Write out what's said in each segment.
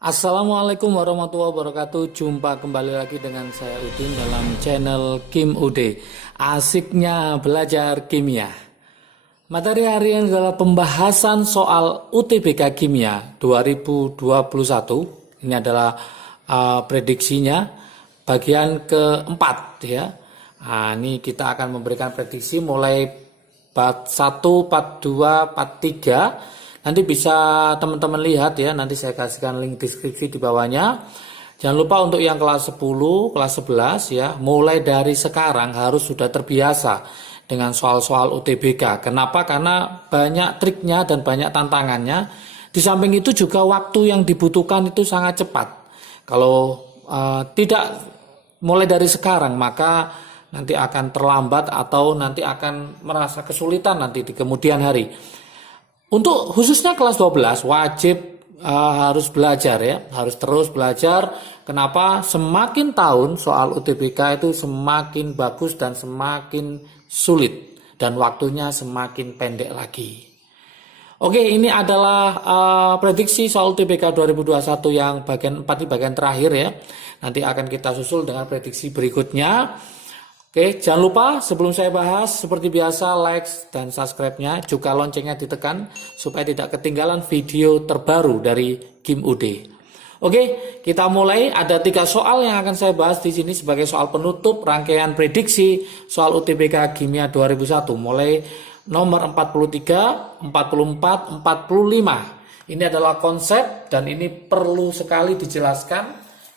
Assalamualaikum warahmatullahi wabarakatuh. Jumpa kembali lagi dengan saya Udin dalam channel Kim UD. Asiknya belajar kimia. Materi hari ini adalah pembahasan soal UTBK Kimia 2021. Ini adalah prediksinya bagian keempat ya. Ini kita akan memberikan prediksi mulai part 1, part 2, part 3. Nanti bisa teman-teman lihat ya, nanti saya kasihkan link deskripsi di bawahnya. Jangan lupa untuk yang kelas 10, kelas 11 ya, mulai dari sekarang harus sudah terbiasa dengan soal-soal UTBK. Kenapa? Karena banyak triknya dan banyak tantangannya. Di samping itu juga waktu yang dibutuhkan itu sangat cepat. Kalau tidak mulai dari sekarang, maka nanti akan terlambat atau nanti akan merasa kesulitan nanti di kemudian hari. Untuk khususnya kelas 12 wajib harus belajar ya, harus terus belajar. Kenapa? Semakin tahun soal UTBK itu semakin bagus dan semakin sulit dan waktunya semakin pendek lagi. Oke, ini adalah prediksi soal UTBK 2021 yang bagian 4 di bagian terakhir ya. Nanti akan kita susul dengan prediksi berikutnya. Oke, jangan lupa sebelum saya bahas seperti biasa like dan subscribe-nya, juga loncengnya ditekan supaya tidak ketinggalan video terbaru dari Kim UD. Oke, kita mulai. Ada 3 soal yang akan saya bahas di sini sebagai soal penutup rangkaian prediksi soal UTBK Kimia 2001 mulai nomor 43, 44, 45. Ini adalah konsep dan ini perlu sekali dijelaskan.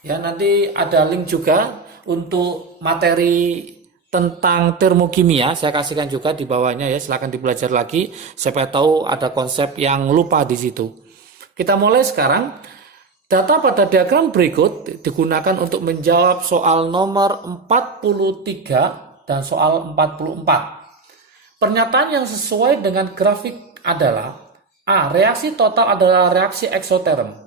Ya, nanti ada link juga untuk materi tentang termokimia, saya kasihkan juga di bawahnya ya, silahkan dibelajar lagi, siapa tahu ada konsep yang lupa di situ. Kita mulai sekarang. Data pada diagram berikut digunakan untuk menjawab soal nomor 43 dan soal 44. Pernyataan yang sesuai dengan grafik adalah A. Reaksi total adalah reaksi eksoterm.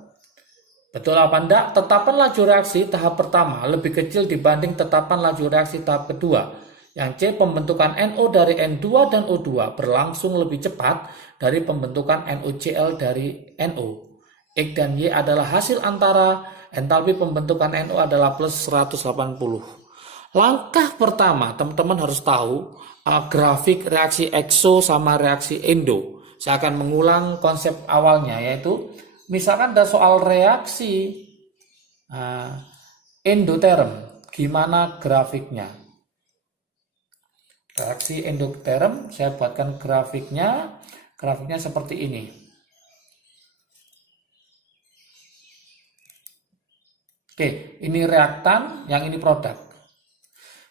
Betul apa enggak? Tetapan laju reaksi tahap pertama lebih kecil dibanding tetapan laju reaksi tahap kedua. Yang C, pembentukan NO dari N2 dan O2 berlangsung lebih cepat dari pembentukan NOCl dari NO. X dan Y adalah hasil antara entalpi pembentukan NO adalah plus 180. Langkah pertama, teman-teman harus tahu grafik reaksi ekso sama reaksi endo. Saya akan mengulang konsep awalnya, yaitu misalkan ada soal reaksi endoterm, gimana grafiknya? Reaksi endoterm, saya buatkan grafiknya seperti ini. Oke, ini reaktan, yang ini produk.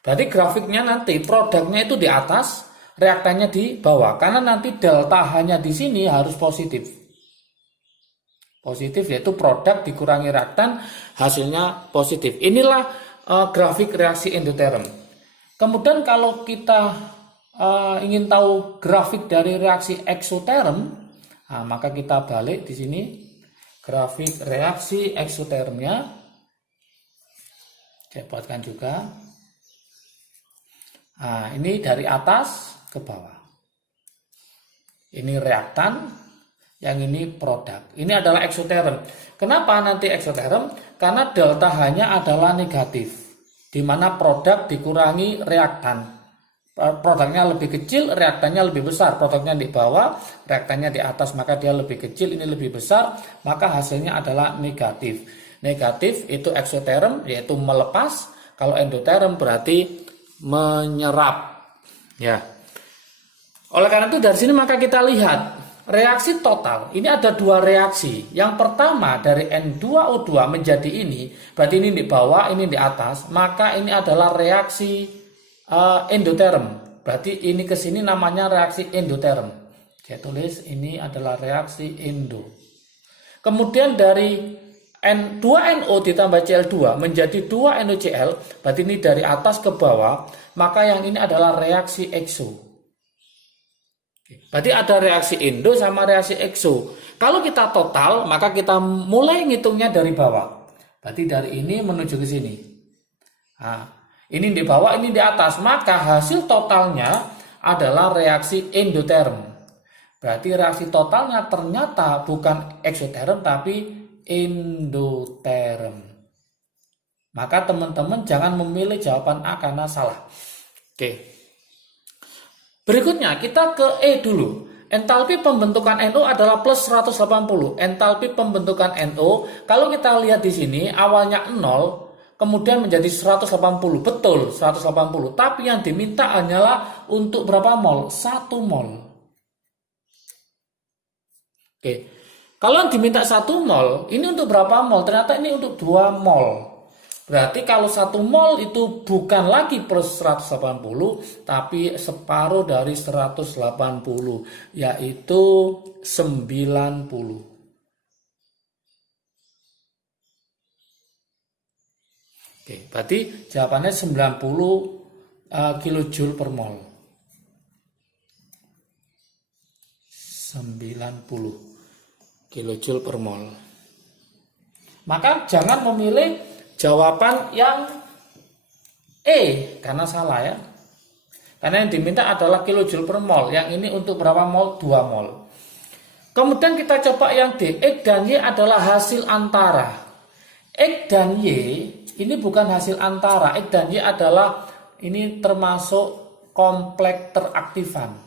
Berarti grafiknya nanti produknya itu di atas, reaktannya di bawah, karena nanti delta hanya di sini harus positif. Positif yaitu produk dikurangi reaktan, hasilnya positif. Inilah grafik reaksi endoterm. Kemudian kalau kita ingin tahu grafik dari reaksi eksoterm, maka kita balik di sini grafik reaksi eksotermnya. Saya buatkan juga. Ini dari atas ke bawah. Ini reaktan, yang ini produk. Ini adalah eksoterm. Kenapa nanti eksoterm? Karena delta hanya adalah negatif, di mana produk dikurangi reaktan. Produknya lebih kecil, reaktannya lebih besar. Produknya di bawah, reaktannya di atas, maka dia lebih kecil, ini lebih besar, maka hasilnya adalah negatif. Negatif itu eksoterm, yaitu melepas. Kalau endoterm berarti menyerap. Ya. Oleh karena itu dari sini maka kita lihat reaksi total, ini ada 2 reaksi. Yang pertama dari N2O2 menjadi ini, berarti ini di bawah, ini di atas, maka ini adalah reaksi endoterm. Berarti ini ke sini namanya reaksi endoterm. Saya tulis ini adalah reaksi endo. Kemudian dari N2NO ditambah Cl2 menjadi 2NOCl, berarti ini dari atas ke bawah, maka yang ini adalah reaksi ekso. Berarti ada reaksi endo sama reaksi ekso. Kalau kita total, maka kita mulai ngitungnya dari bawah. Berarti dari ini menuju ke sini. Ini di bawah, ini di atas. Maka hasil totalnya adalah reaksi endoterm. Berarti reaksi totalnya ternyata bukan eksoterm tapi endoterm. Maka teman-teman jangan memilih jawaban A karena salah. Oke. Berikutnya kita ke E dulu. Entalpi pembentukan NO adalah plus 180. Entalpi pembentukan NO, kalau kita lihat di sini awalnya 0, kemudian menjadi 180. Betul, 180. Tapi yang diminta hanyalah untuk berapa mol? 1 mol. Oke. Kalau yang diminta 1 mol, ini untuk berapa mol? Ternyata ini untuk 2 mol. Berarti kalau 1 mol itu bukan lagi plus 180, tapi separuh dari 180, yaitu 90. Oke, berarti jawabannya 90 kilojoule per mol. 90 kilojoule per mol. Maka jangan memilih jawaban yang E karena salah ya. Karena yang diminta adalah kilojoule per mol. Yang ini untuk berapa mol? 2 mol. Kemudian kita coba yang D. X dan Y adalah hasil antara. X dan Y ini bukan hasil antara. X dan Y adalah ini termasuk kompleks teraktifan.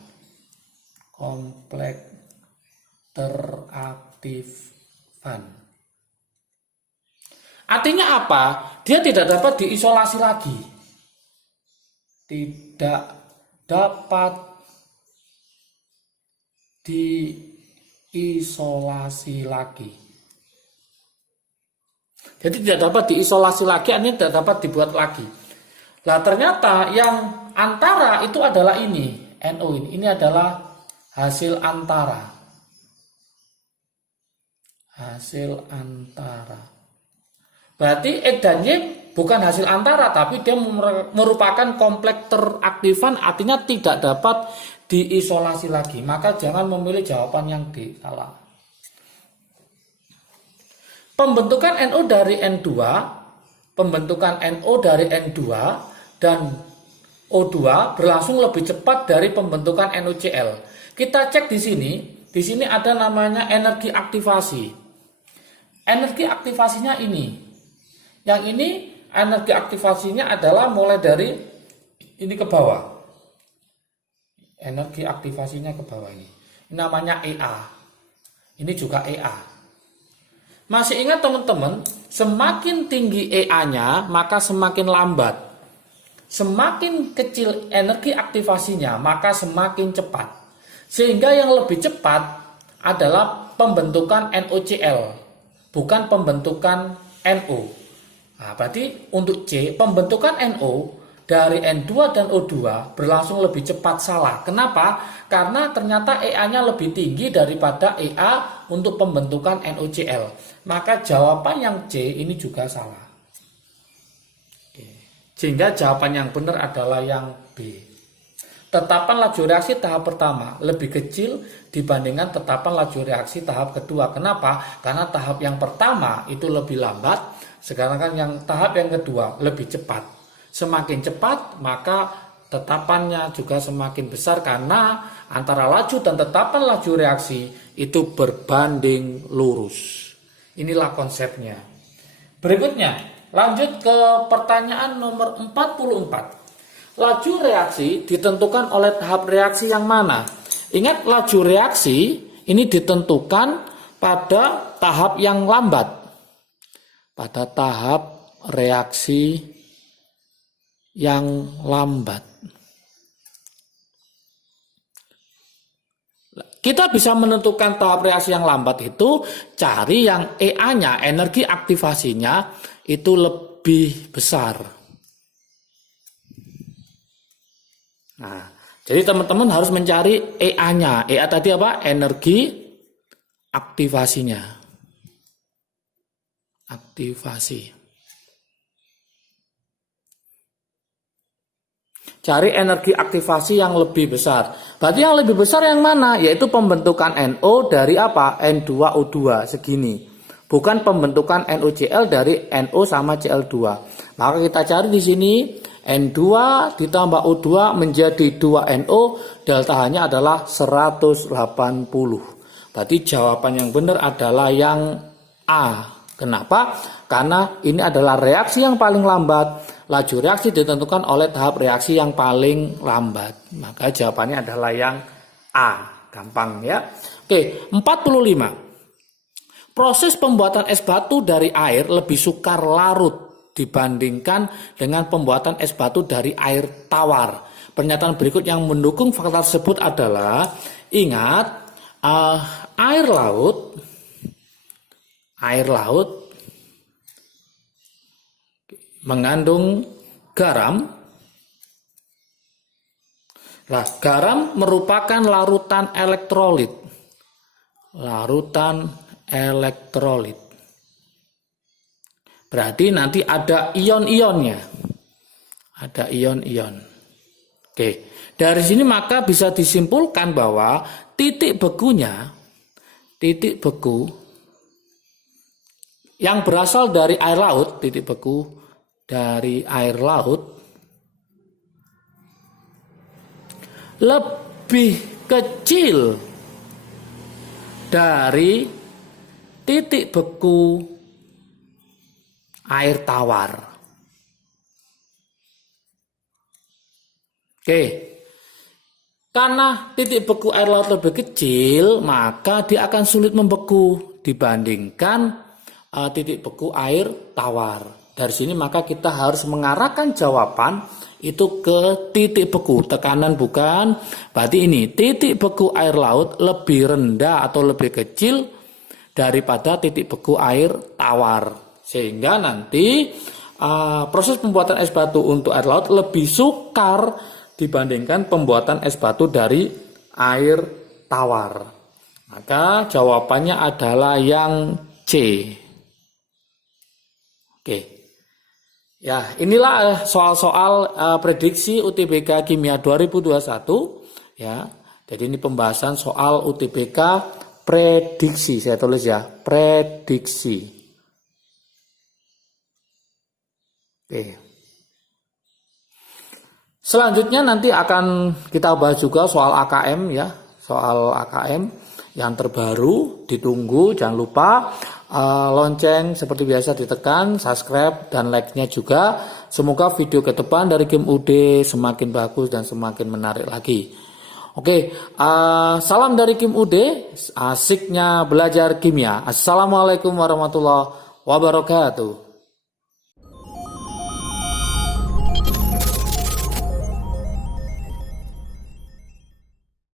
Kompleks teraktifan. Artinya apa? Dia tidak dapat diisolasi lagi. Tidak dapat diisolasi lagi. Jadi tidak dapat diisolasi lagi, artinya tidak dapat dibuat lagi. Nah ternyata yang antara itu adalah ini, NO ini. Ini adalah hasil antara. Hasil antara. Berarti X dan Y bukan hasil antara, tapi dia merupakan kompleks teraktifan, artinya tidak dapat diisolasi lagi. Maka jangan memilih jawaban yang D, salah. Pembentukan NO dari N2, pembentukan NO dari N2 dan O2 berlangsung lebih cepat dari pembentukan NOCl. Kita cek di sini ada namanya energi aktivasi. Energi aktivasinya ini. Yang ini energi aktivasinya adalah mulai dari ini ke bawah. Energi aktivasinya ke bawah ini. Ini namanya EA. Ini juga EA. Masih ingat teman-teman, semakin tinggi EA-nya maka semakin lambat. Semakin kecil energi aktivasinya maka semakin cepat. Sehingga yang lebih cepat adalah pembentukan NOCl, bukan pembentukan NO. Nah, berarti untuk C, pembentukan NO dari N2 dan O2 berlangsung lebih cepat, salah. Kenapa? Karena ternyata EA-nya lebih tinggi daripada EA untuk pembentukan NOCl. Maka jawaban yang C ini juga salah. Sehingga jawaban yang benar adalah yang B. Tetapan laju reaksi tahap pertama lebih kecil dibandingkan tetapan laju reaksi tahap kedua. Kenapa? Karena tahap yang pertama itu lebih lambat. Sekarang kan yang tahap yang kedua lebih cepat. Semakin cepat maka tetapannya juga semakin besar karena antara laju dan tetapan laju reaksi itu berbanding lurus. Inilah konsepnya. Berikutnya lanjut ke pertanyaan nomor 44. Laju reaksi ditentukan oleh tahap reaksi yang mana? Ingat laju reaksi ini ditentukan pada tahap yang lambat. Pada tahap reaksi yang lambat. Kita bisa menentukan tahap reaksi yang lambat itu cari yang EA-nya, energi aktivasinya itu lebih besar. Nah, jadi teman-teman harus mencari EA-nya. EA tadi apa? Energi aktivasinya. Aktivasi. Cari energi aktivasi yang lebih besar. Berarti yang lebih besar yang mana? Yaitu pembentukan NO dari apa? N2O2 segini. Bukan pembentukan NOCl dari NO sama Cl2. Maka kita cari di sini N2 ditambah O2 menjadi 2NO, delta-nya adalah 180. Berarti jawaban yang benar adalah yang A. Kenapa? Karena ini adalah reaksi yang paling lambat. Laju reaksi ditentukan oleh tahap reaksi yang paling lambat. Maka jawabannya adalah yang A. Gampang ya. Oke, 45. Proses pembuatan es batu dari air lebih sukar larut dibandingkan dengan pembuatan es batu dari air tawar. Pernyataan berikut yang mendukung fakta tersebut adalah, ingat, air laut mengandung garam. Nah, garam merupakan larutan elektrolit. Berarti nanti ada ion-ionnya. Ada ion-ion. Oke, dari sini maka bisa disimpulkan bahwa titik beku yang berasal dari air laut, titik beku dari air laut lebih kecil dari titik beku air tawar. Oke, karena titik beku air laut lebih kecil, maka dia akan sulit membeku dibandingkan titik beku air tawar. Dari sini maka kita harus mengarahkan jawaban itu ke titik beku, tekanan bukan. Berarti ini titik beku air laut lebih rendah atau lebih kecil daripada titik beku air tawar. Sehingga nanti proses pembuatan es batu untuk air laut lebih sukar dibandingkan pembuatan es batu dari air tawar. Maka jawabannya adalah yang C. Oke. Ya, inilah soal-soal prediksi UTBK Kimia 2021 ya. Jadi ini pembahasan soal UTBK prediksi. Saya tulis ya, prediksi. Oke. Selanjutnya nanti akan kita bahas juga soal AKM ya, soal AKM yang terbaru. Ditunggu, jangan lupa lonceng seperti biasa ditekan, subscribe dan like-nya juga. Semoga video ke depan dari Kim UD semakin bagus dan semakin menarik lagi. Oke, salam dari Kim UD, asiknya belajar kimia. Assalamualaikum warahmatullahi wabarakatuh.